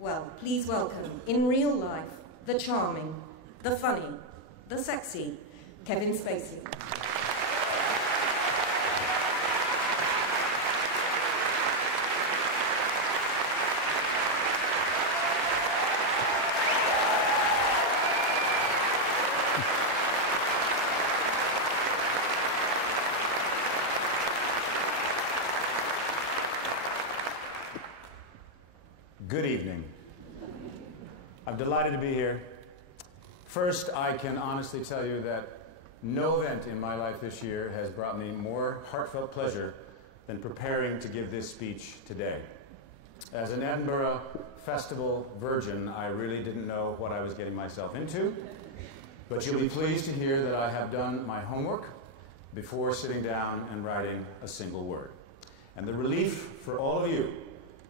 Well, please welcome, in real life, the charming, the funny, the sexy, Kevin Spacey. Good evening. I'm delighted to be here. First, I can honestly tell you that no event in my life this year has brought me more heartfelt pleasure than preparing to give this speech today. As an Edinburgh Festival virgin, I really didn't know what I was getting myself into, but you'll be pleased to hear that I have done my homework before sitting down and writing a single word. And the relief for all of you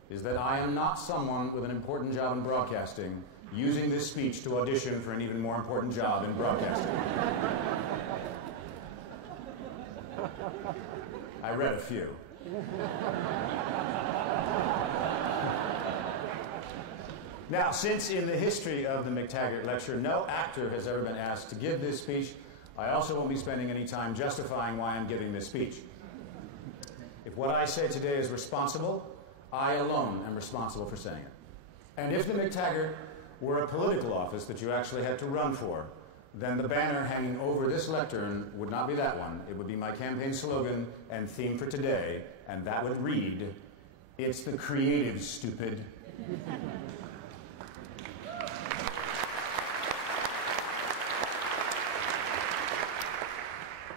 is that I am not someone with an important job in broadcasting using this speech to audition for an even more important job in broadcasting. I read a few. Now, since in the history of the MacTaggart lecture, no actor has ever been asked to give this speech, I also won't be spending any time justifying why I'm giving this speech. If what I say today is responsible, I alone am responsible for saying it. And if the MacTaggart were a political office that you actually had to run for, then the banner hanging over this lectern would not be that one. It would be my campaign slogan and theme for today, and that would read, "It's the creatives, stupid."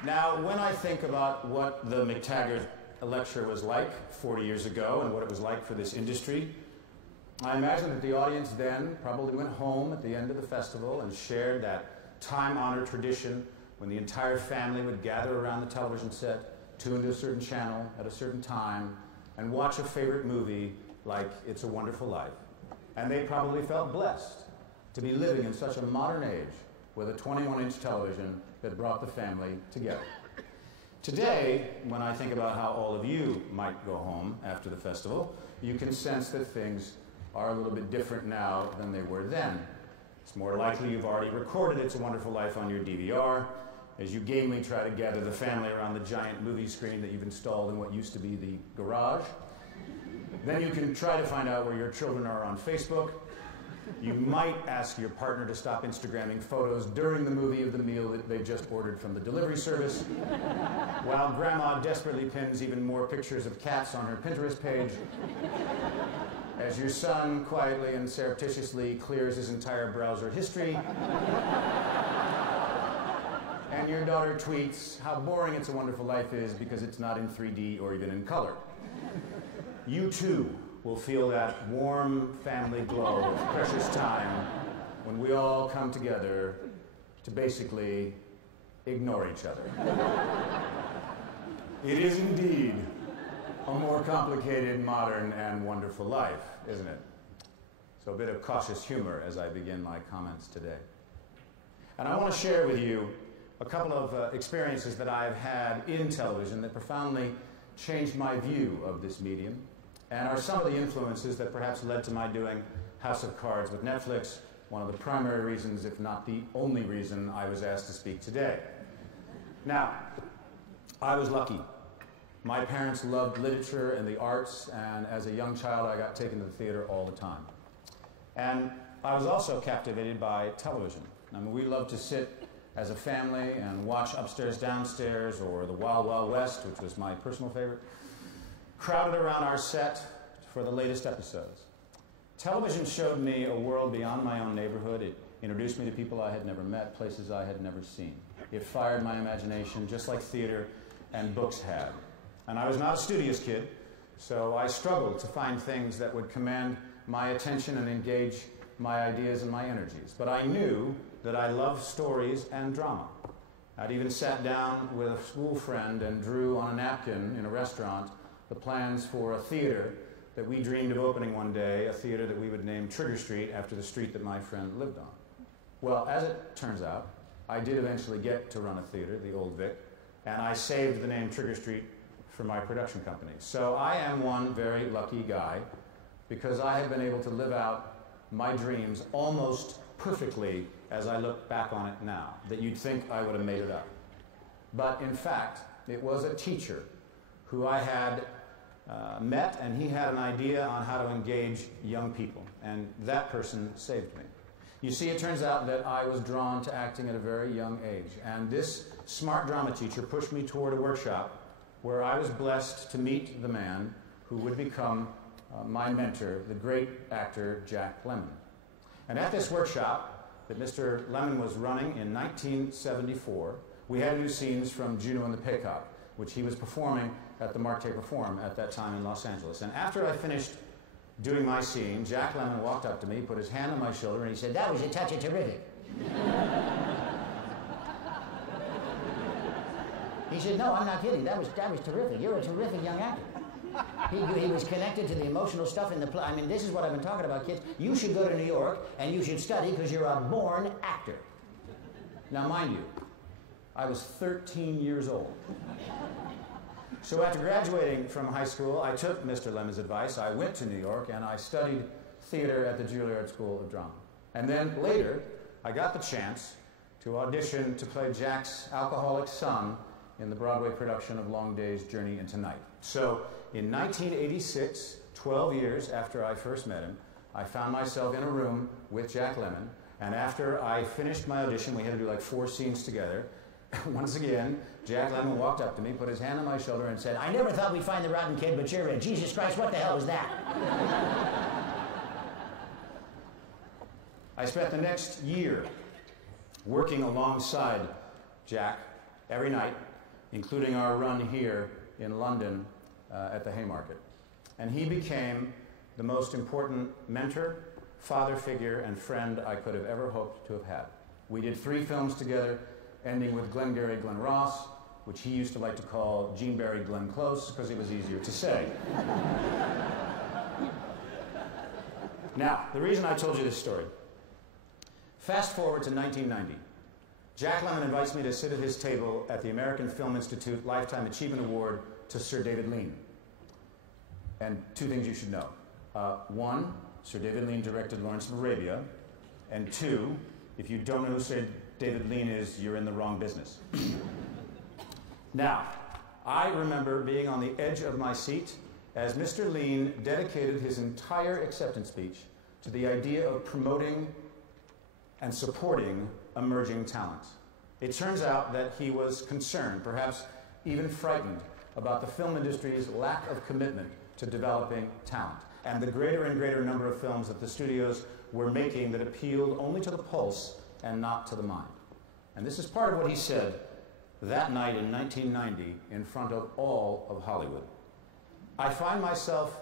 Now, when I think about what the MacTaggart lecture was like 40 years ago and what it was like for this industry, I imagine that the audience then probably went home at the end of the festival and shared that time-honored tradition when the entire family would gather around the television set, tune to a certain channel at a certain time, and watch a favorite movie like It's a Wonderful Life. And they probably felt blessed to be living in such a modern age with a 21-inch television that brought the family together. Today, when I think about how all of you might go home after the festival, you can sense that things are a little bit different now than they were then. It's more likely you've already recorded It's a Wonderful Life on your DVR as you gamely try to gather the family around the giant movie screen that you've installed in what used to be the garage. Then you can try to find out where your children are on Facebook. You might ask your partner to stop Instagramming photos during the movie of the meal that they just ordered from the delivery service, while Grandma desperately pins even more pictures of cats on her Pinterest page, as your son quietly and surreptitiously clears his entire browser history, and your daughter tweets how boring It's a Wonderful Life is because it's not in 3D or even in color. You too will feel that warm family glow of precious time when we all come together to basically ignore each other. It is indeed a more complicated, modern, and wonderful life, isn't it? So a bit of cautious humor as I begin my comments today. And I want to share with you a couple of experiences that I've had in television that profoundly changed my view of this medium, and are some of the influences that perhaps led to my doing House of Cards with Netflix, one of the primary reasons, if not the only reason, I was asked to speak today. Now, I was lucky. My parents loved literature and the arts, and as a young child, I got taken to the theater all the time. And I was also captivated by television. I mean, we loved to sit as a family and watch Upstairs, Downstairs, or The Wild Wild West, which was my personal favorite, crowded around our set for the latest episodes. Television showed me a world beyond my own neighborhood. It introduced me to people I had never met, places I had never seen. It fired my imagination just like theater and books had. And I was not a studious kid, so I struggled to find things that would command my attention and engage my ideas and my energies. But I knew that I loved stories and drama. I'd even sat down with a school friend and drew on a napkin in a restaurant the plans for a theater that we dreamed of opening one day, a theater that we would name Trigger Street after the street that my friend lived on. Well, as it turns out, I did eventually get to run a theater, the Old Vic, and I saved the name Trigger Street for my production company. So I am one very lucky guy because I have been able to live out my dreams almost perfectly as I look back on it now, that you'd think I would have made it up. But in fact, it was a teacher who I had met, and he had an idea on how to engage young people, and that person saved me. You see, it turns out that I was drawn to acting at a very young age, and this smart drama teacher pushed me toward a workshop where I was blessed to meet the man who would become my mentor, the great actor Jack Lemmon. And at this workshop that Mr. Lemmon was running in 1974, we had new scenes from Juno and the Peacock, which he was performing at the MacTaggart Forum at that time in Los Angeles. And after I finished doing my scene, Jack Lemmon walked up to me, put his hand on my shoulder, and he said, "That was a touch of terrific." He said, "No, I'm not kidding. That was terrific. You're a terrific young actor." He was connected to the emotional stuff in the play. I mean, this is what I've been talking about, kids. You should go to New York, and you should study because you're a born actor. Now, mind you, I was 13 years old. So after graduating from high school, I took Mr. Lemmon's advice. I went to New York, and I studied theater at the Juilliard School of Drama. And then later, I got the chance to audition to play Jack's alcoholic son in the Broadway production of Long Day's Journey into Night. So in 1986, 12 years after I first met him, I found myself in a room with Jack Lemmon, and after I finished my audition, we had to do like 4 scenes together. Once again, Jack Lemmon walked up to me, put his hand on my shoulder, and said, "I never thought we'd find the rotten kid, but you're in. Jesus Christ, what the hell was that?" I spent the next year working alongside Jack every night, including our run here in London at the Haymarket. And he became the most important mentor, father figure, and friend I could have ever hoped to have had. We did 3 films together, ending with Glengarry Glen Ross, which he used to like to call Gene Barry Glenn Close, because it was easier to say. Now, the reason I told you this story, fast forward to 1990. Jack Lemmon invites me to sit at his table at the American Film Institute Lifetime Achievement Award to Sir David Lean. And 2 things you should know. 1, Sir David Lean directed Lawrence of Arabia. And 2, if you don't know who Sir David Lean is, you're in the wrong business. Now, I remember being on the edge of my seat as Mr. Lean dedicated his entire acceptance speech to the idea of promoting and supporting emerging talents. It turns out that he was concerned, perhaps even frightened, about the film industry's lack of commitment to developing talent, and the greater and greater number of films that the studios were making that appealed only to the pulse and not to the mind. And this is part of what he said that night in 1990 in front of all of Hollywood. I find myself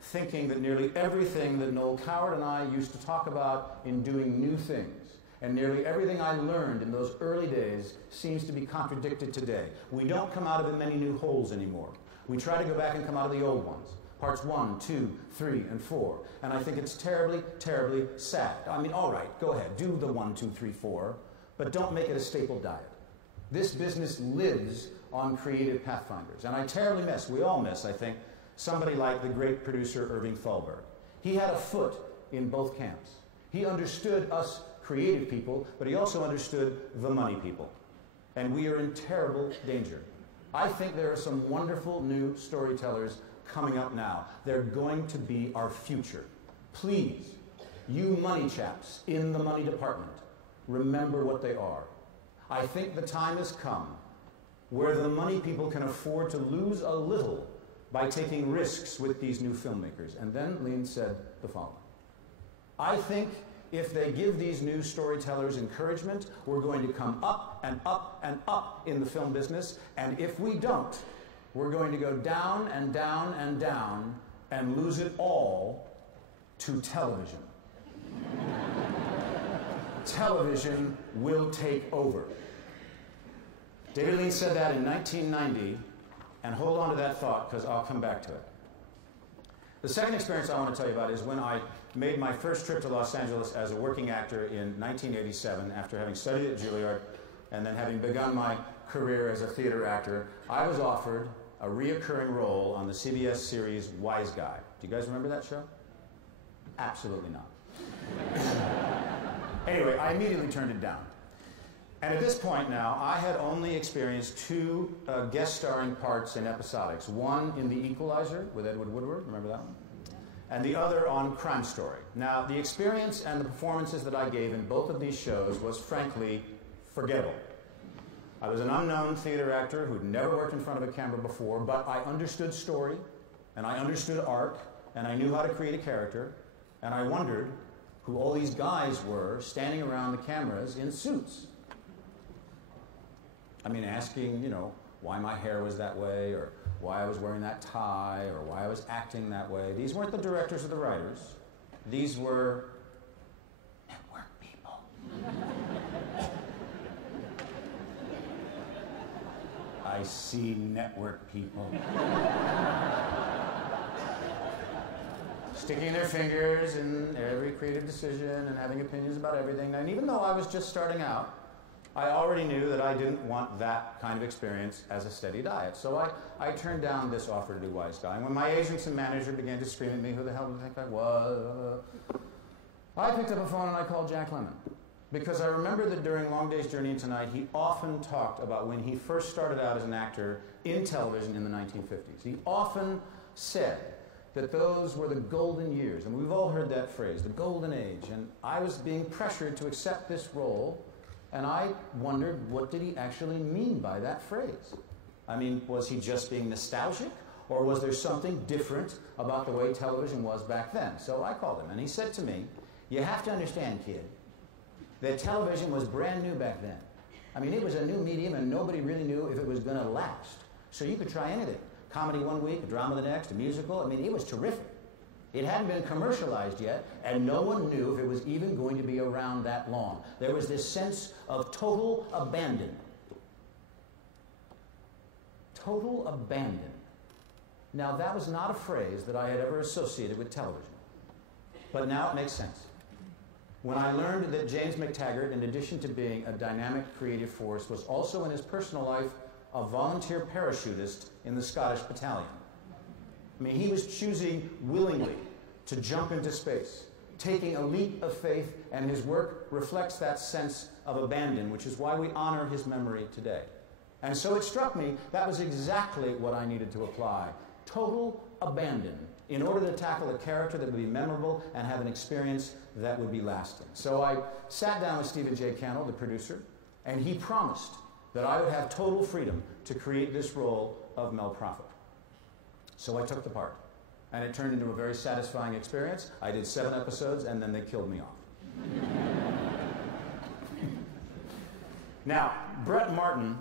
thinking that nearly everything that Noel Coward and I used to talk about in doing new things, and nearly everything I learned in those early days, seems to be contradicted today. We don't come out of many new holes anymore. We try to go back and come out of the old ones. Parts 1, 2, 3, and 4. And I think it's terribly, terribly sad. I mean, all right, go ahead, do the 1, 2, 3, 4, but don't make it a staple diet. This business lives on creative pathfinders. And I terribly miss, we all miss, I think, somebody like the great producer Irving Thalberg. He had a foot in both camps. He understood us creative people, but he also understood the money people. And we are in terrible danger. I think there are some wonderful new storytellers coming up now. They're going to be our future. Please, you money chaps in the money department, remember what they are. I think the time has come where the money people can afford to lose a little by taking risks with these new filmmakers. And then Lean said the following: I think if they give these new storytellers encouragement, we're going to come up and up and up in the film business. And if we don't, we're going to go down and down and down and lose it all to television. Television will take over. David Lean said that in 1990, and hold on to that thought because I'll come back to it. The second experience I want to tell you about is when I made my first trip to Los Angeles as a working actor in 1987 after having studied at Juilliard and then having begun my career as a theater actor. I was offered a reoccurring role on the CBS series Wise Guy. Do you guys remember that show? Absolutely not. Anyway, I immediately turned it down. And at this point now, I had only experienced two guest starring parts in episodics. One in The Equalizer with Edward Woodward, remember that one? And the other on Crime Story. Now, the experience and the performances that I gave in both of these shows was frankly forgettable. I was an unknown theater actor who'd never worked in front of a camera before, but I understood story, and I understood art, and I knew how to create a character, and I wondered who all these guys were standing around the cameras in suits. I mean, asking, you know, why my hair was that way, or why I was wearing that tie, or why I was acting that way. These weren't the directors or the writers. These were network people. I see network people. Sticking their fingers in every creative decision and having opinions about everything. And even though I was just starting out, I already knew that I didn't want that kind of experience as a steady diet. So I turned down this offer to do Wise Guy. And when my agents and manager began to scream at me, who the hell do you think I was? I picked up a phone and I called Jack Lemmon. Because I remember that during Long Day's Journey into Night, he often talked about when he first started out as an actor in television in the 1950s. He often said that those were the golden years. And we've all heard that phrase, the golden age. And I was being pressured to accept this role. And I wondered, what did he actually mean by that phrase? I mean, was he just being nostalgic? Or was there something different about the way television was back then? So I called him, and he said to me, you have to understand, kid, that television was brand new back then. I mean, it was a new medium, and nobody really knew if it was going to last. So you could try anything. Comedy one week, a drama the next, a musical. I mean, it was terrific. It hadn't been commercialized yet, and no one knew if it was even going to be around that long. There was this sense of total abandon. Total abandon. Now, that was not a phrase that I had ever associated with television. But now it makes sense. When I learned that James MacTaggart, in addition to being a dynamic creative force, was also in his personal life a volunteer parachutist in the Scottish Battalion. I mean, he was choosing willingly to jump into space, taking a leap of faith, and his work reflects that sense of abandon, which is why we honor his memory today. And so it struck me that was exactly what I needed to apply. Total abandon in order to tackle a character that would be memorable and have an experience that would be lasting. So I sat down with Stephen J. Cannell, the producer, and he promised that I would have total freedom to create this role of Mel Prophet. So I took the part, and it turned into a very satisfying experience. I did 7 episodes, and then they killed me off. Now, Brett Martin,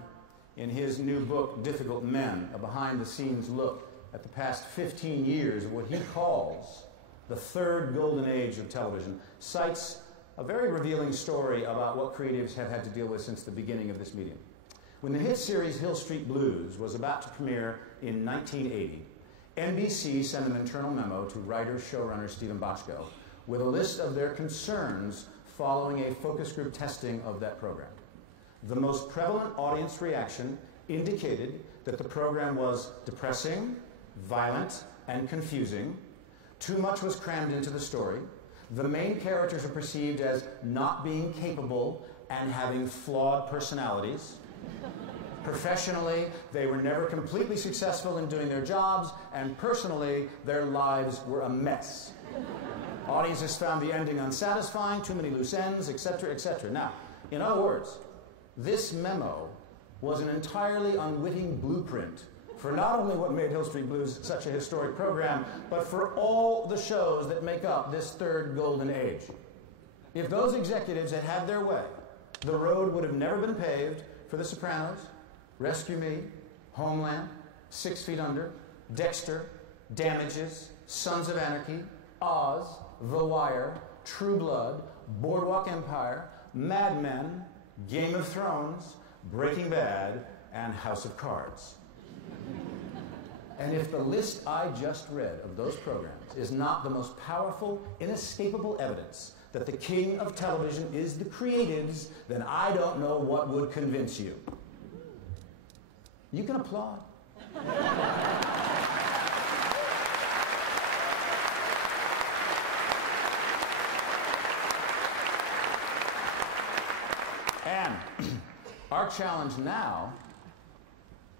in his new book, Difficult Men, a behind-the-scenes look at the past 15 years of what he calls the third golden age of television, cites a very revealing story about what creatives have had to deal with since the beginning of this medium. When the hit series Hill Street Blues was about to premiere in 1980, NBC sent an internal memo to writer-showrunner Stephen Bochco with a list of their concerns following a focus group testing of that program. The most prevalent audience reaction indicated that the program was depressing, violent, and confusing. Too much was crammed into the story. The main characters are perceived as not being capable and having flawed personalities. Professionally, they were never completely successful in doing their jobs, and personally, their lives were a mess. Audiences found the ending unsatisfying, too many loose ends, etc., etc. Now, in other words, this memo was an entirely unwitting blueprint for not only what made Hill Street Blues such a historic program, but for all the shows that make up this third golden age. If those executives had had their way, the road would have never been paved for The Sopranos, Rescue Me, Homeland, 6 Feet Under, Dexter, Damages, Sons of Anarchy, Oz, The Wire, True Blood, Boardwalk Empire, Mad Men, Game of Thrones, Breaking Bad, and House of Cards. And if the list I just read of those programs is not the most powerful, inescapable evidence that the king of television is the creatives, then I don't know what would convince you. You can applaud. our challenge now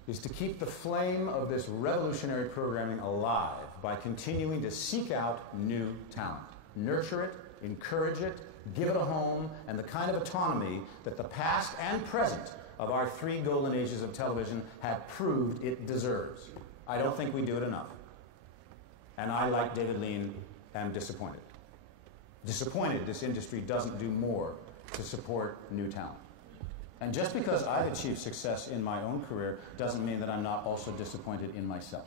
is to keep the flame of this revolutionary programming alive by continuing to seek out new talent, nurture it, encourage it, give it a home, and the kind of autonomy that the past and present of our 3 golden ages of television have proved it deserves. I don't think we do it enough. And I, like David Lean, am disappointed. Disappointed this industry doesn't do more to support new talent. And just because I've achieved success in my own career doesn't mean that I'm not also disappointed in myself.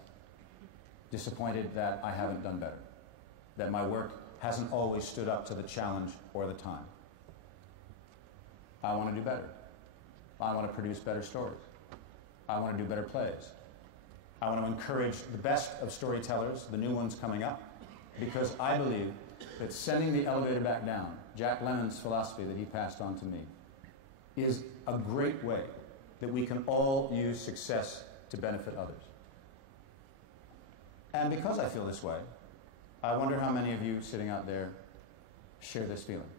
Disappointed that I haven't done better, that my work hasn't always stood up to the challenge or the time. I want to do better. I want to produce better stories. I want to do better plays. I want to encourage the best of storytellers, the new ones coming up, because I believe that sending the elevator back down, Jack Lemmon's philosophy that he passed on to me, is a great way that we can all use success to benefit others. And because I feel this way, I wonder how many of you sitting out there share this feeling.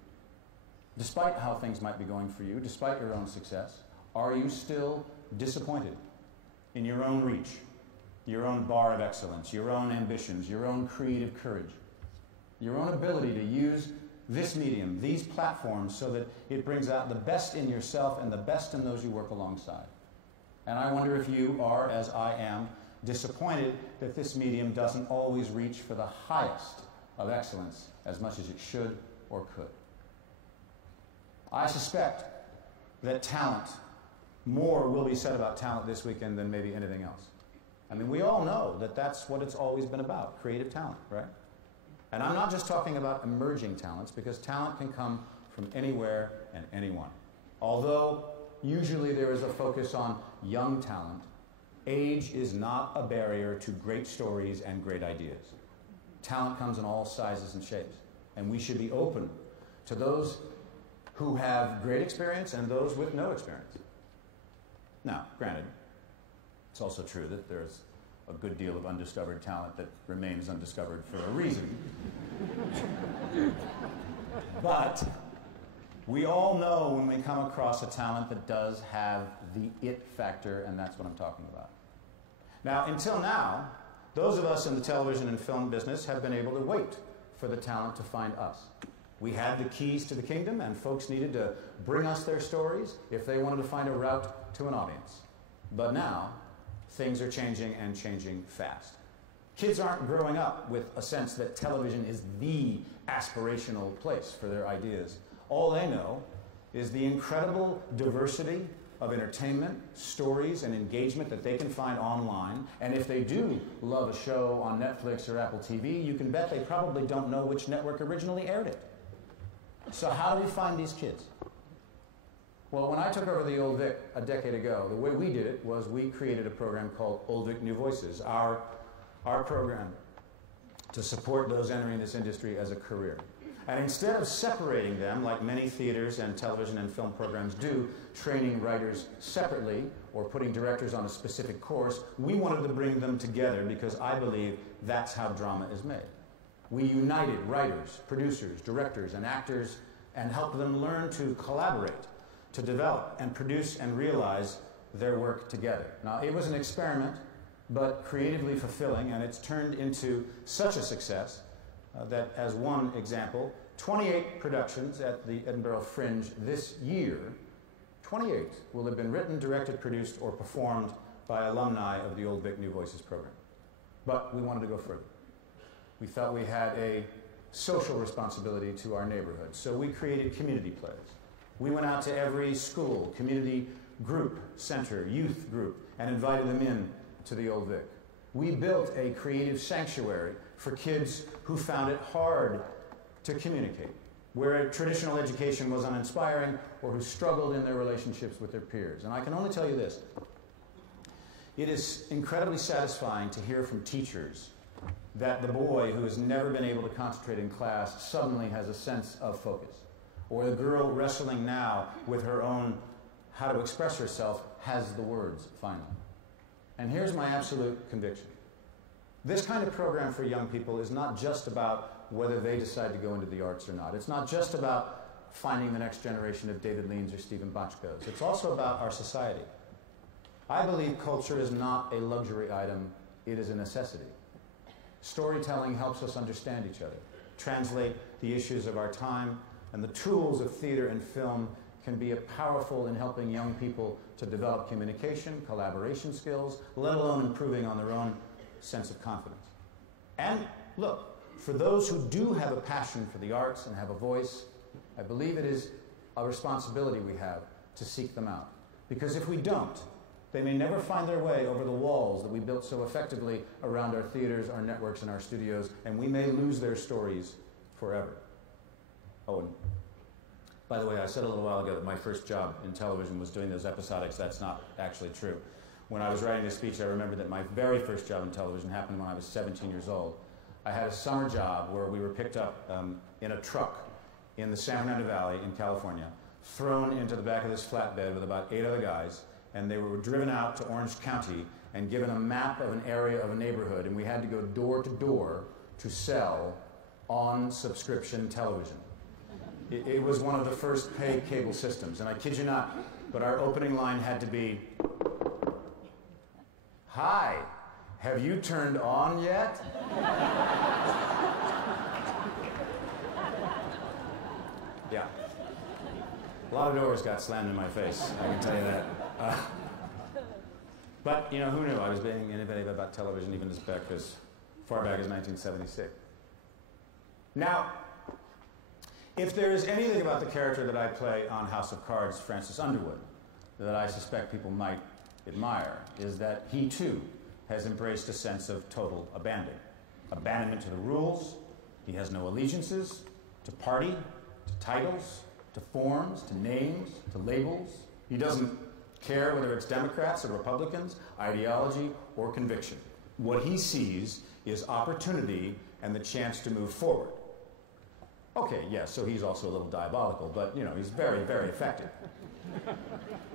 Despite how things might be going for you, despite your own success, are you still disappointed in your own reach, your own bar of excellence, your own ambitions, your own creative courage, your own ability to use this medium, these platforms, so that it brings out the best in yourself and the best in those you work alongside? And I wonder if you are, as I am, disappointed that this medium doesn't always reach for the highest of excellence as much as it should or could. I suspect that talent, more will be said about talent this weekend than maybe anything else. I mean, we all know that that's what it's always been about, creative talent, right? And I'm not just talking about emerging talents, because talent can come from anywhere and anyone. Although usually there is a focus on young talent, age is not a barrier to great stories and great ideas. Talent comes in all sizes and shapes, and we should be open to those who have great experience and those with no experience. Now, granted, it's also true that there's a good deal of undiscovered talent that remains undiscovered for a reason. But we all know when we come across a talent that does have the it factor, and that's what I'm talking about. Now, until now, those of us in the television and film business have been able to wait for the talent to find us. We had the keys to the kingdom, and folks needed to bring us their stories if they wanted to find a route to an audience. But now, things are changing, and changing fast. Kids aren't growing up with a sense that television is the aspirational place for their ideas. All they know is the incredible diversity of entertainment, stories, and engagement that they can find online. And if they do love a show on Netflix or Apple TV, you can bet they probably don't know which network originally aired it. So how do we find these kids? Well, when I took over the Old Vic a decade ago, the way we did it was we created a program called Old Vic New Voices, our program to support those entering this industry as a career. And instead of separating them, like many theaters and television and film programs do, training writers separately or putting directors on a specific course, we wanted to bring them together because I believe that's how drama is made. We united writers, producers, directors, and actors and helped them learn to collaborate, to develop and produce and realize their work together. Now, it was an experiment, but creatively fulfilling, and it's turned into such a success that, as one example, 28 productions at the Edinburgh Fringe this year, 28 will have been written, directed, produced, or performed by alumni of the Old Vic New Voices program. But we wanted to go further. We felt we had a social responsibility to our neighborhood, so we created community plays. We went out to every school, community group, center, youth group, and invited them in to the Old Vic. We built a creative sanctuary for kids who found it hard to communicate, where traditional education was uninspiring, or who struggled in their relationships with their peers. And I can only tell you this: it is incredibly satisfying to hear from teachers that the boy who has never been able to concentrate in class suddenly has a sense of focus, or the girl wrestling now with her own how to express herself has the words finally. And here's my absolute conviction. This kind of program for young people is not just about whether they decide to go into the arts or not. It's not just about finding the next generation of David Leans or Stephen Bochco's. It's also about our society. I believe culture is not a luxury item, it is a necessity. Storytelling helps us understand each other, translate the issues of our time, and the tools of theater and film can be powerful in helping young people to develop communication, collaboration skills, let alone improving on their own sense of confidence. And look, for those who do have a passion for the arts and have a voice, I believe it is a responsibility we have to seek them out. Because if we don't, they may never find their way over the walls that we built so effectively around our theaters, our networks, and our studios, and we may lose their stories forever. Oh, and by the way, I said a little while ago that my first job in television was doing those episodics. That's not actually true. When I was writing this speech, I remember that my very first job in television happened when I was 17 years old. I had a summer job where we were picked up in a truck in the San Fernando Valley in California, thrown into the back of this flatbed with about 8 other guys, and they were driven out to Orange County and given a map of an area of a neighborhood, and we had to go door to door to sell on subscription television. It was one of the first paid cable systems, and I kid you not, but our opening line had to be, "Hi, have you turned on yet?" Yeah. A lot of doors got slammed in my face, I can tell you that. But, you know, who knew I was being innovative about television even as far back as 1976. Now, if there is anything about the character that I play on House of Cards, Francis Underwood, that I suspect people might admire, is that he too has embraced a sense of total abandonment to the rules. He has no allegiances to party, to titles, to forms, to names, to labels. He doesn't care whether it's Democrats or Republicans, ideology or conviction. What he sees is opportunity and the chance to move forward. Okay, yes, so he's also a little diabolical, but, you know, he's very, very effective.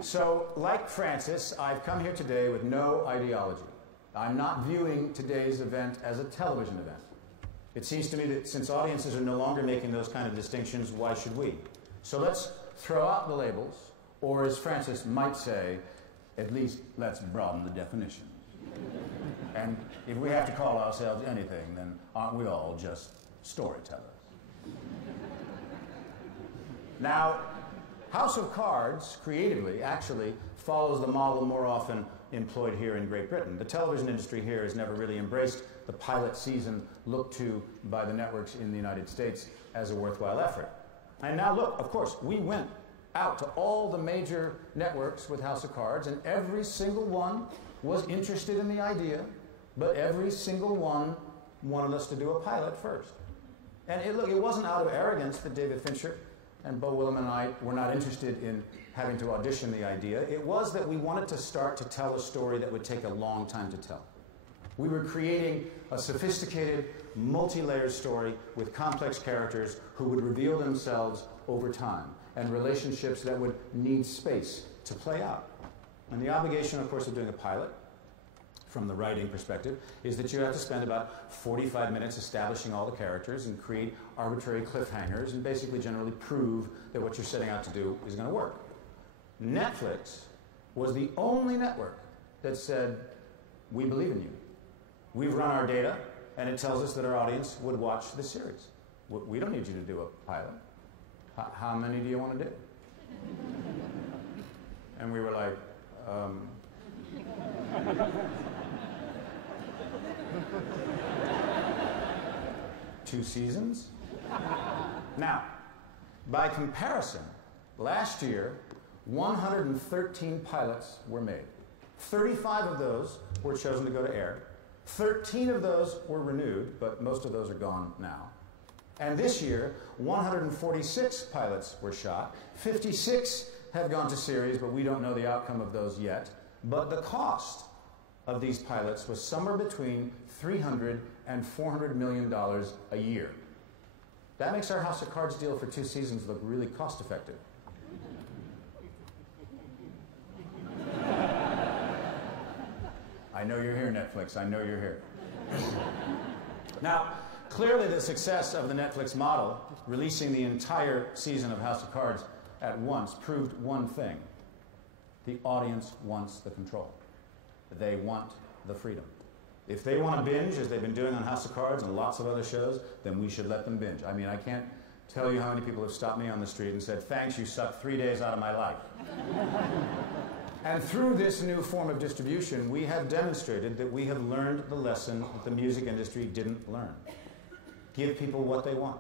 So, like Francis, I've come here today with no ideology. I'm not viewing today's event as a television event. It seems to me that since audiences are no longer making those kind of distinctions, why should we? So let's throw out the labels, or as Francis might say, at least let's broaden the definition. And if we have to call ourselves anything, then aren't we all just storytellers? Now, House of Cards, creatively, actually follows the model more often employed here in Great Britain. The television industry here has never really embraced the pilot season looked to by the networks in the United States as a worthwhile effort. And now look, of course, we went out to all the major networks with House of Cards, and every single one was interested in the idea, but every single one wanted us to do a pilot first. And look, it wasn't out of arrogance that David Fincher and Bo Willem and I were not interested in having to audition the idea. It was that we wanted to start to tell a story that would take a long time to tell. We were creating a sophisticated, multi-layered story with complex characters who would reveal themselves over time, and relationships that would need space to play out. And the obligation, of course, of doing a pilot, from the writing perspective, is that you have to spend about 45 minutes establishing all the characters and create arbitrary cliffhangers and basically generally prove that what you're setting out to do is going to work. Netflix was the only network that said, "We believe in you. We've run our data, and it tells us that our audience would watch the series. We don't need you to do a pilot. How many do you want to do?" And we were like, 2 seasons? Now, by comparison, last year, 113 pilots were made. 35 of those were chosen to go to air. 13 of those were renewed, but most of those are gone now. And this year, 146 pilots were shot. 56 have gone to series, but we don't know the outcome of those yet. But the cost of these pilots was somewhere between $300 and $400 million a year. That makes our House of Cards deal for 2 seasons look really cost-effective. I know you're here, Netflix. I know you're here. Now, Clearly, the success of the Netflix model, releasing the entire season of House of Cards at once, proved one thing. The audience wants the control. They want the freedom. If they want to binge, as they've been doing on House of Cards and lots of other shows, then we should let them binge. I mean, I can't tell you how many people have stopped me on the street and said, "Thanks, you sucked 3 days out of my life." And through this new form of distribution, we have demonstrated that we have learned the lesson that the music industry didn't learn. Give people what they want,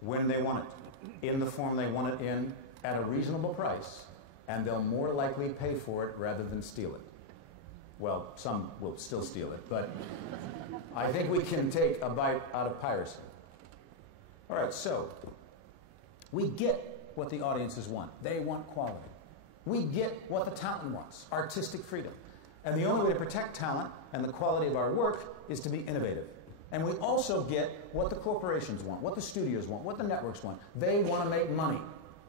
when they want it, in the form they want it in, at a reasonable price, and they'll more likely pay for it rather than steal it. Well, some will still steal it, but I think we can take a bite out of piracy. All right, so we get what the audiences want. They want quality. We get what the talent wants, artistic freedom. And the only way to protect talent and the quality of our work is to be innovative. And we also get what the corporations want, what the studios want, what the networks want. They want to make money.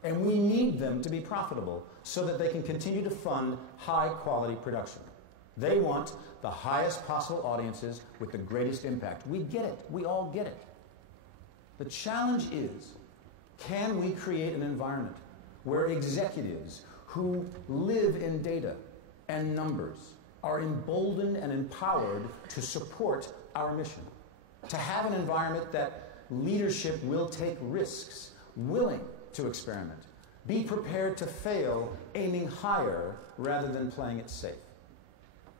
And we need them to be profitable so that they can continue to fund high-quality production. They want the highest possible audiences with the greatest impact. We get it. We all get it. The challenge is, can we create an environment where executives who live in data and numbers are emboldened and empowered to support our mission? To have an environment that leadership will take risks, willing to experiment, be prepared to fail, aiming higher rather than playing it safe.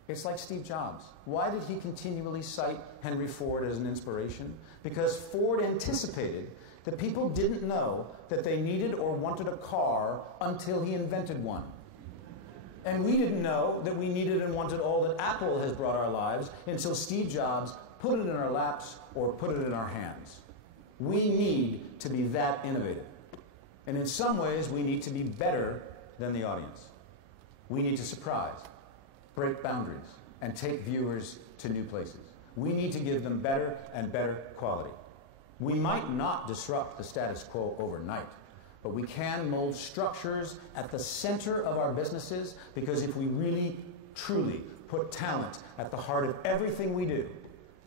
It's like Steve Jobs. Why did he continually cite Henry Ford as an inspiration? Because Ford anticipated that people didn't know that they needed or wanted a car until he invented one. And we didn't know that we needed and wanted all that Apple has brought our lives until Steve Jobs put it in our laps or put it in our hands. We need to be that innovative. And in some ways, we need to be better than the audience. We need to surprise, break boundaries, and take viewers to new places. We need to give them better and better quality. We might not disrupt the status quo overnight, but we can mold structures at the center of our businesses, because if we really, truly put talent at the heart of everything we do,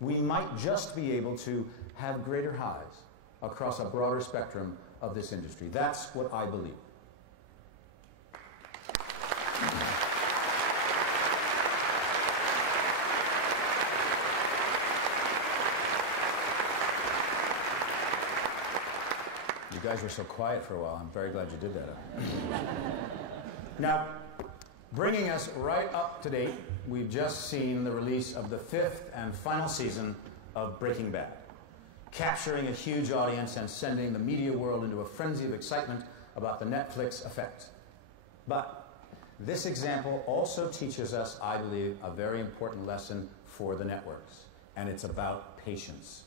we might just be able to have greater highs across a broader spectrum of this industry. That's what I believe. You guys were so quiet for a while. I'm very glad you did that. Now, bringing us right up to date, we've just seen the release of the 5th and final season of Breaking Bad, capturing a huge audience and sending the media world into a frenzy of excitement about the Netflix effect. But this example also teaches us, I believe, a very important lesson for the networks, and it's about patience.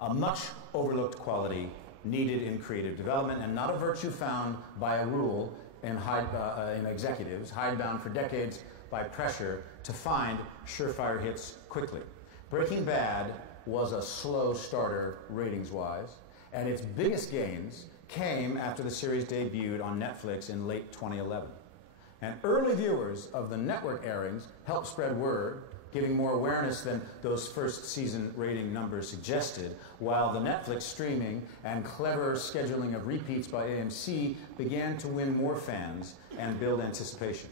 A much overlooked quality needed in creative development, and not a virtue found by a rule in executives, hidebound for decades by pressure to find surefire hits quickly. Breaking Bad was a slow starter ratings-wise, and its biggest gains came after the series debuted on Netflix in late 2011. And early viewers of the network airings helped spread word, giving more awareness than those first season rating numbers suggested, while the Netflix streaming and clever scheduling of repeats by AMC began to win more fans and build anticipation.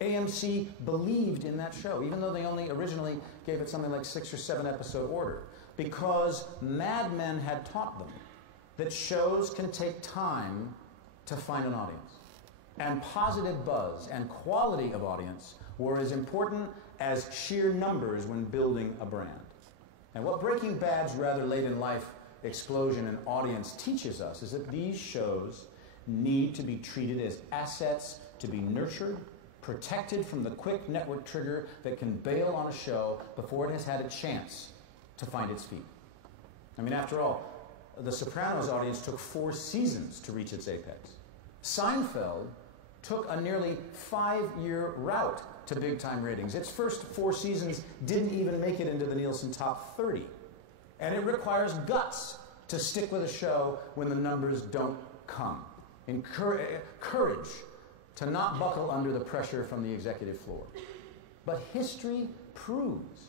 AMC believed in that show, even though they only originally gave it something like 6 or 7 episode order, because Mad Men had taught them that shows can take time to find an audience. And positive buzz and quality of audience were as important as sheer numbers when building a brand. And what Breaking Bad's rather late in life explosion in audience teaches us is that these shows need to be treated as assets to be nurtured, protected from the quick network trigger that can bail on a show before it has had a chance to find its feet. I mean, after all, The Sopranos audience took 4 seasons to reach its apex. Seinfeld took a nearly 5-year route to big-time ratings. Its first 4 seasons didn't even make it into the Nielsen Top 30. And it requires guts to stick with a show when the numbers don't come. Courage to not buckle under the pressure from the executive floor. But history proves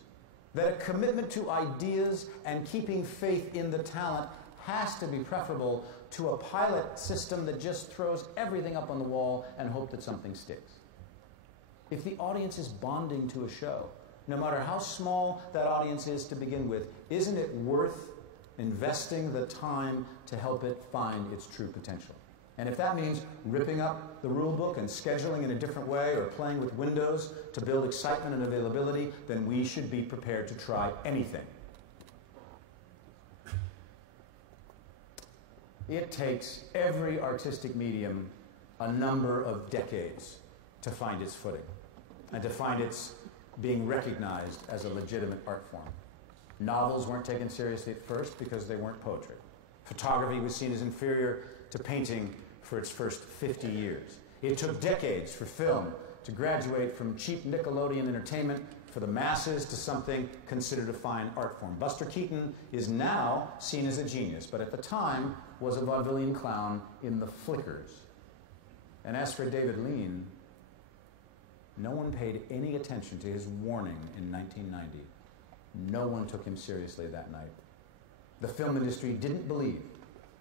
that a commitment to ideas and keeping faith in the talent has to be preferable to a pilot system that just throws everything up on the wall and hope that something sticks. If the audience is bonding to a show, no matter how small that audience is to begin with, isn't it worth investing the time to help it find its true potential? And if that means ripping up the rule book and scheduling in a different way or playing with windows to build excitement and availability, then we should be prepared to try anything. It takes every artistic medium a number of decades to find its footing and to find its being recognized as a legitimate art form. Novels weren't taken seriously at first because they weren't poetry. Photography was seen as inferior to painting for its first 50 years. It took decades for film to graduate from cheap Nickelodeon entertainment for the masses to something considered a fine art form. Buster Keaton is now seen as a genius, but at the time was a vaudevillian clown in the flickers. And as for David Lean, no one paid any attention to his warning in 1990. No one took him seriously that night. The film industry didn't believe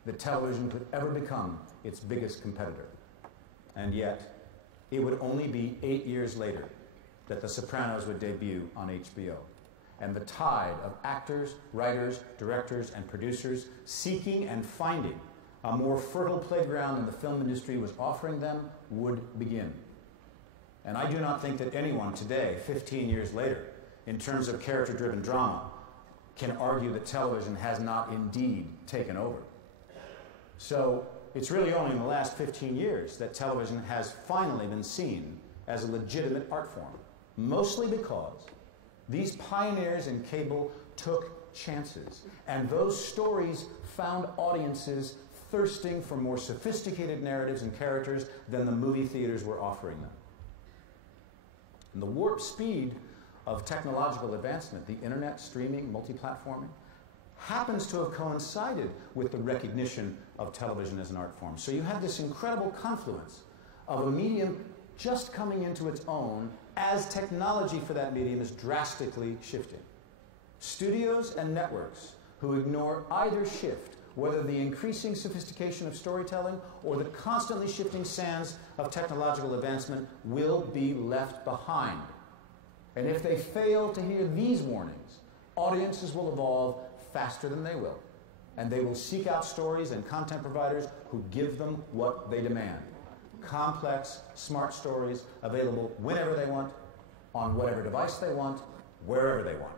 that television could ever become its biggest competitor. And yet, it would only be 8 years later that The Sopranos would debut on HBO. And the tide of actors, writers, directors, and producers seeking and finding a more fertile playground than the film industry was offering them would begin. And I do not think that anyone today, 15 years later, in terms of character-driven drama, can argue that television has not indeed taken over. So it's really only in the last 15 years that television has finally been seen as a legitimate art form, mostly because these pioneers in cable took chances, and those stories found audiences thirsting for more sophisticated narratives and characters than the movie theaters were offering them. And the warp speed of technological advancement, the internet, streaming, multi-platforming, happens to have coincided with the recognition of television as an art form. So you have this incredible confluence of a medium just coming into its own as technology for that medium is drastically shifting. Studios and networks who ignore either shift, whether the increasing sophistication of storytelling or the constantly shifting sands of technological advancement, will be left behind. And if they fail to hear these warnings, audiences will evolve faster than they will. And they will seek out stories and content providers who give them what they demand. Complex, smart stories available whenever they want, on whatever device they want, wherever they want.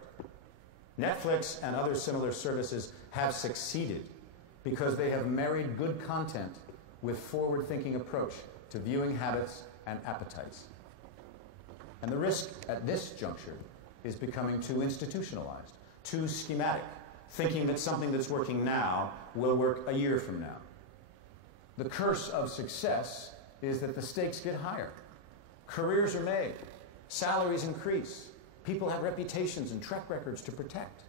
Netflix and other similar services have succeeded because they have married good content with forward-thinking approach to viewing habits and appetites. And the risk at this juncture is becoming too institutionalized, too schematic, thinking that something that's working now will work a year from now. The curse of success is that the stakes get higher. Careers are made, salaries increase, people have reputations and track records to protect.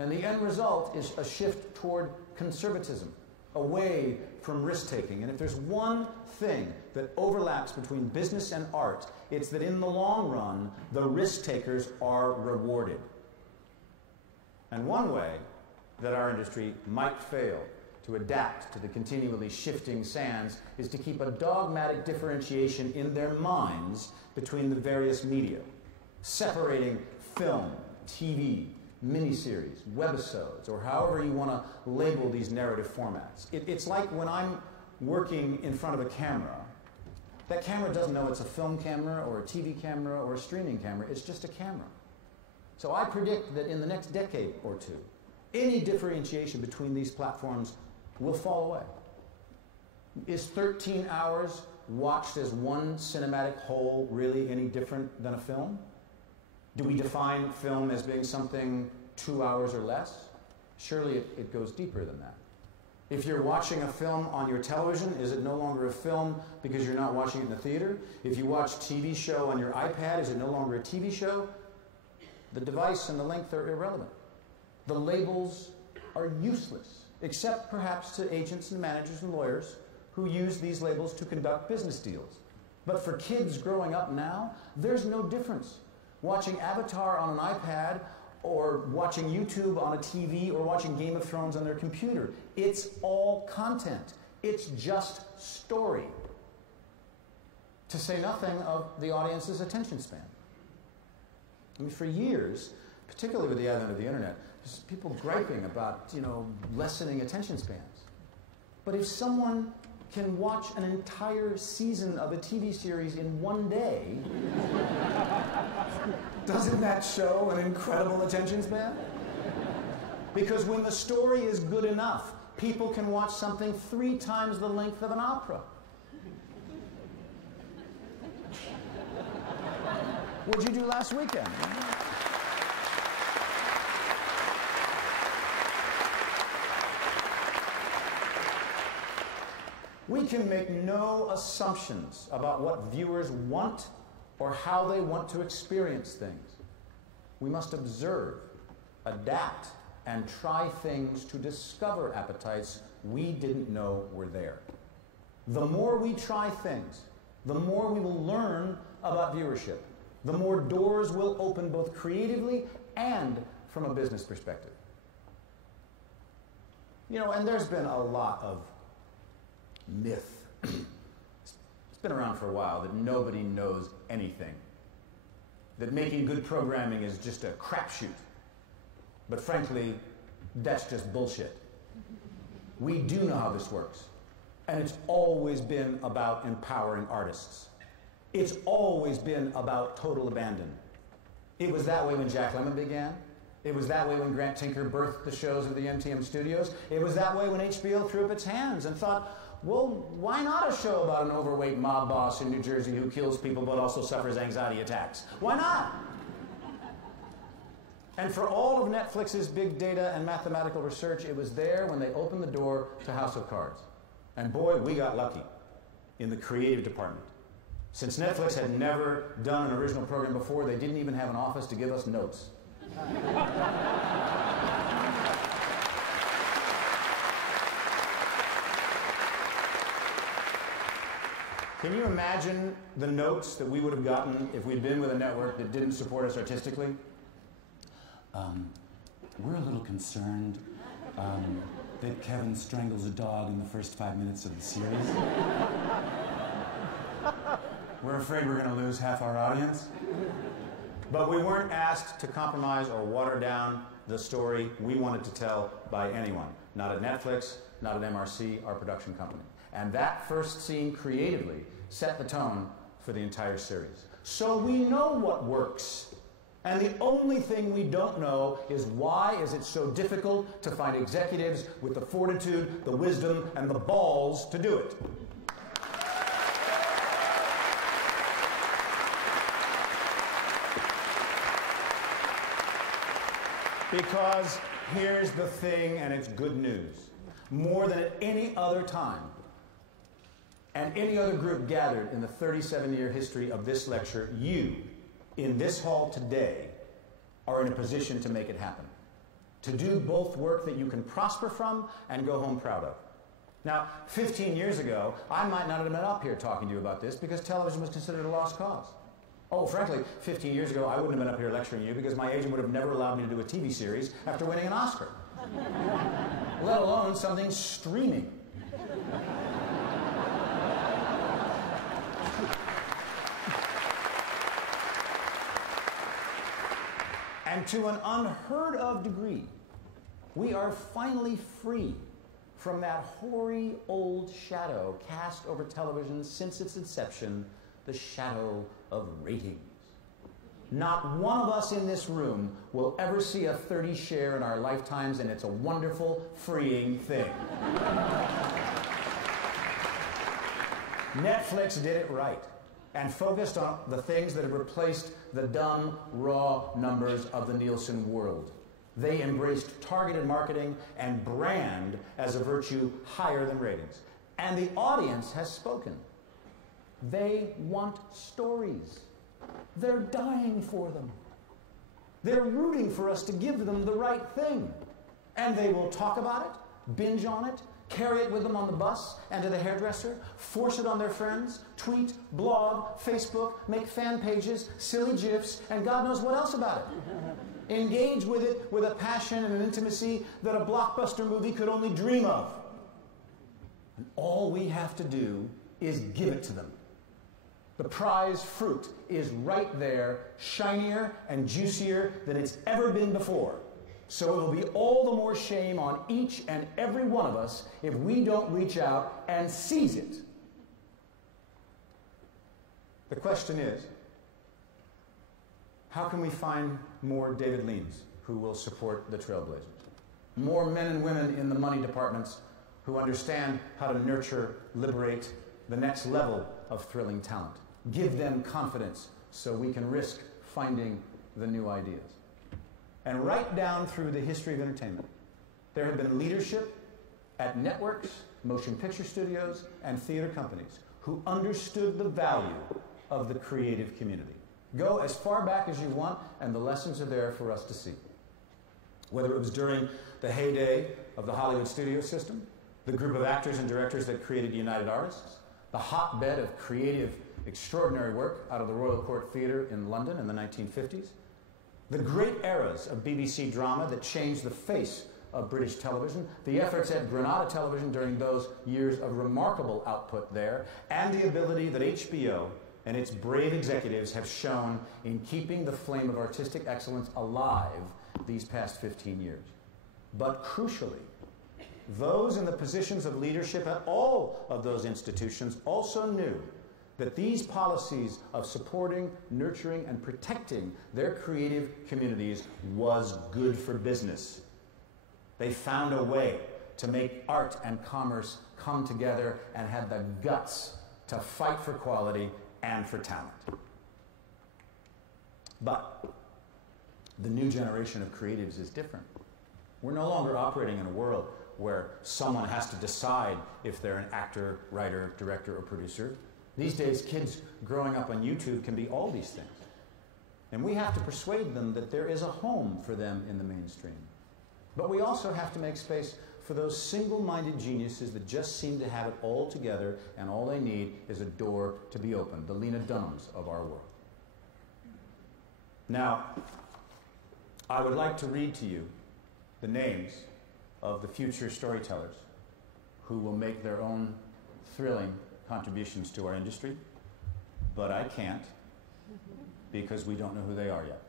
And the end result is a shift toward conservatism, away from risk-taking. And if there's one thing that overlaps between business and art, it's that in the long run, the risk-takers are rewarded. And one way that our industry might fail to adapt to the continually shifting sands is to keep a dogmatic differentiation in their minds between the various media, separating film, TV, miniseries, webisodes, or however you want to label these narrative formats. It's like when I'm working in front of a camera, that camera doesn't know it's a film camera or a TV camera or a streaming camera, it's just a camera. So I predict that in the next decade or two, any differentiation between these platforms will fall away. Is 13 hours watched as one cinematic whole really any different than a film? Do we define film as being something 2 hours or less? Surely it goes deeper than that. If you're watching a film on your television, is it no longer a film because you're not watching it in the theater? If you watch a TV show on your iPad, is it no longer a TV show? The device and the length are irrelevant. The labels are useless, except perhaps to agents and managers and lawyers who use these labels to conduct business deals. But for kids growing up now, there's no difference watching Avatar on an iPad or watching YouTube on a TV or watching Game of Thrones on their computer. It's all content. It's just story. To say nothing of the audience's attention span. I mean, for years, particularly with the advent of the internet, there's people griping about, lessening attention spans. But if someone can watch an entire season of a TV series in one day, doesn't that show an incredible attention span? Because when the story is good enough, people can watch something 3 times the length of an opera. What'd you do last weekend? We can make no assumptions about what viewers want or how they want to experience things. We must observe, adapt, and try things to discover appetites we didn't know were there. The more we try things, the more we will learn about viewership. The more doors will open both creatively and from a business perspective. And there's been a lot of myth. It's been around for a while that nobody knows anything. That making good programming is just a crapshoot. But frankly, that's just bullshit. We do know how this works. And it's always been about empowering artists. It's always been about total abandon. It was that way when Jack Lemmon began. It was that way when Grant Tinker birthed the shows of the MTM studios. It was that way when HBO threw up its hands and thought, well, why not a show about an overweight mob boss in New Jersey who kills people but also suffers anxiety attacks? Why not? And for all of Netflix's big data and mathematical research, it was there when they opened the door to House of Cards. And boy, we got lucky in the creative department. Since Netflix had never done an original program before, they didn't even have an office to give us notes. Can you imagine the notes that we would have gotten if we'd been with a network that didn't support us artistically? We're a little concerned that Kevin strangles a dog in the first 5 minutes of the series. We're afraid we're going to lose half our audience. But we weren't asked to compromise or water down the story we wanted to tell by anyone. Not at Netflix, not at MRC, our production company. And that first scene creatively set the tone for the entire series. So we know what works. And the only thing we don't know is why is it so difficult to find executives with the fortitude, the wisdom, and the balls to do it. Because here's the thing, and it's good news. More than at any other time, and any other group gathered in the 37-year history of this lecture, you, in this hall today, are in a position to make it happen. To do both work that you can prosper from and go home proud of. Now, 15 years ago, I might not have been up here talking to you about this because television was considered a lost cause. Oh, frankly, 15 years ago, I wouldn't have been up here lecturing you because my agent would have never allowed me to do a TV series after winning an Oscar. Let alone something streaming. And to an unheard of degree, we are finally free from that hoary old shadow cast over television since its inception, the shadow of ratings. Not one of us in this room will ever see a 30 share in our lifetimes, and it's a wonderful, freeing thing. Netflix did it right and focused on the things that have replaced the dumb, raw numbers of the Nielsen world. They embraced targeted marketing and brand as a virtue higher than ratings. And the audience has spoken. They want stories. They're dying for them. They're rooting for us to give them the right thing. And they will talk about it, binge on it, carry it with them on the bus and to the hairdresser, force it on their friends, tweet, blog, Facebook, make fan pages, silly GIFs, and God knows what else about it. engage with it with a passion and an intimacy that a blockbuster movie could only dream of. And all we have to do is give it to them. The prize fruit is right there, shinier and juicier than it's ever been before. So it will be all the more shame on each and every one of us if we don't reach out and seize it. The question is, how can we find more David Leans who will support the Trailblazers? More men and women in the money departments who understand how to nurture, liberate the next level of thrilling talent. Give them confidence so we can risk finding the new ideas. And right down through the history of entertainment, there have been leadership at networks, motion picture studios, and theater companies who understood the value of the creative community. Go as far back as you want, and the lessons are there for us to see. Whether it was during the heyday of the Hollywood studio system, the group of actors and directors that created United Artists, the hotbed of creative, extraordinary work out of the Royal Court Theatre in London in the 1950s, the great eras of BBC drama that changed the face of British television, the efforts at Granada Television during those years of remarkable output there, and the ability that HBO and its brave executives have shown in keeping the flame of artistic excellence alive these past 15 years. But crucially, those in the positions of leadership at all of those institutions also knew that these policies of supporting, nurturing, and protecting their creative communities was good for business. They found a way to make art and commerce come together and had the guts to fight for quality and for talent. But the new generation of creatives is different. We're no longer operating in a world where someone has to decide if they're an actor, writer, director, or producer. These days, kids growing up on YouTube can be all these things. And we have to persuade them that there is a home for them in the mainstream. But we also have to make space for those single-minded geniuses that just seem to have it all together, and all they need is a door to be opened, the Lena Dunhams of our world. Now, I would like to read to you the names of the future storytellers who will make their own thrilling contributions to our industry, but I can't because we don't know who they are yet.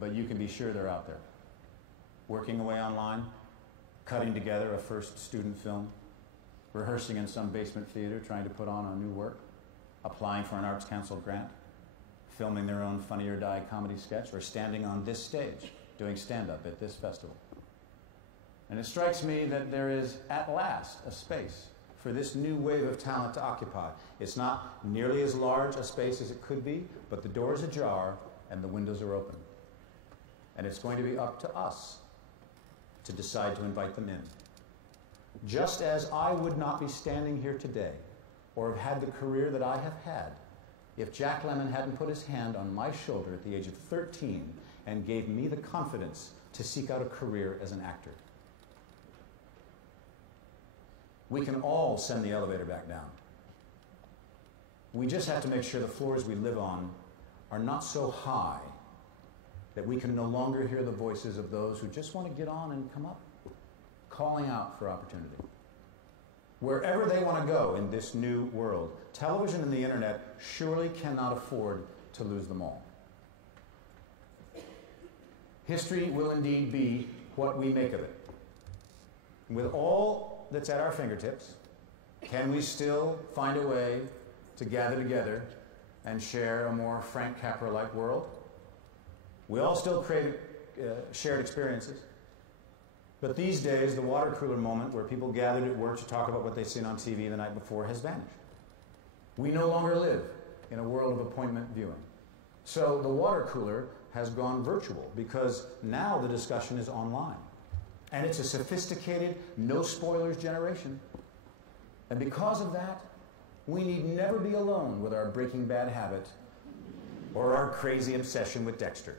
But you can be sure they're out there, working away online, cutting together a first student film, rehearsing in some basement theater trying to put on a new work, applying for an Arts Council grant, filming their own Funny or Die comedy sketch, or standing on this stage doing stand-up at this festival. And it strikes me that there is, at last, a space for this new wave of talent to occupy. It's not nearly as large a space as it could be, but the door is ajar and the windows are open. And it's going to be up to us to decide to invite them in. Just as I would not be standing here today or have had the career that I have had if Jack Lemmon hadn't put his hand on my shoulder at the age of 13 and gave me the confidence to seek out a career as an actor. We can all send the elevator back down. We just have to make sure the floors we live on are not so high that we can no longer hear the voices of those who just want to get on and come up, calling out for opportunity. Wherever they want to go in this new world, television and the internet surely cannot afford to lose them all. History will indeed be what we make of it. With all that's at our fingertips, can we still find a way to gather together and share a more Frank Capra-like world? We all still crave shared experiences. But these days, the water cooler moment where people gathered at work to talk about what they'd seen on TV the night before has vanished. We no longer live in a world of appointment viewing. So the water cooler has gone virtual because now the discussion is online. And it's a sophisticated, no spoilers generation. And because of that, we need never be alone with our Breaking Bad habit or our crazy obsession with Dexter.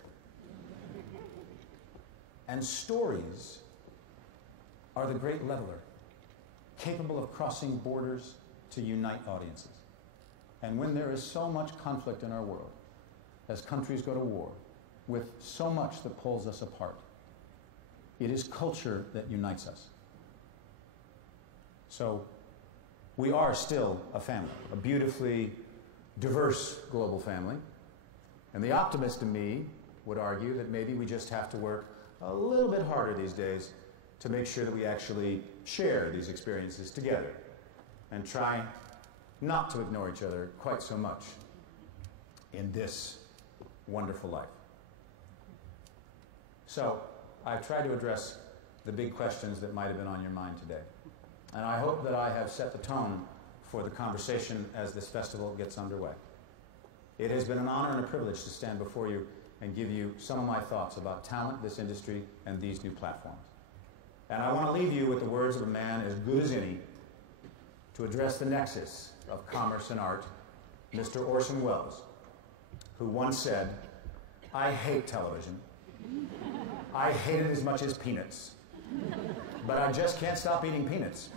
And stories are the great leveler, capable of crossing borders to unite audiences. And when there is so much conflict in our world, as countries go to war, with so much that pulls us apart. It is culture that unites us. So we are still a family, a beautifully diverse global family. And the optimist in me would argue that maybe we just have to work a little bit harder these days to make sure that we actually share these experiences together and try not to ignore each other quite so much in this wonderful life. So I've tried to address the big questions that might have been on your mind today. And I hope that I have set the tone for the conversation as this festival gets underway. It has been an honor and a privilege to stand before you and give you some of my thoughts about talent, this industry, and these new platforms. And I want to leave you with the words of a man as good as any to address the nexus of commerce and art, Mr. Orson Welles, who once said, "I hate television. I hate it as much as peanuts. But I just can't stop eating peanuts."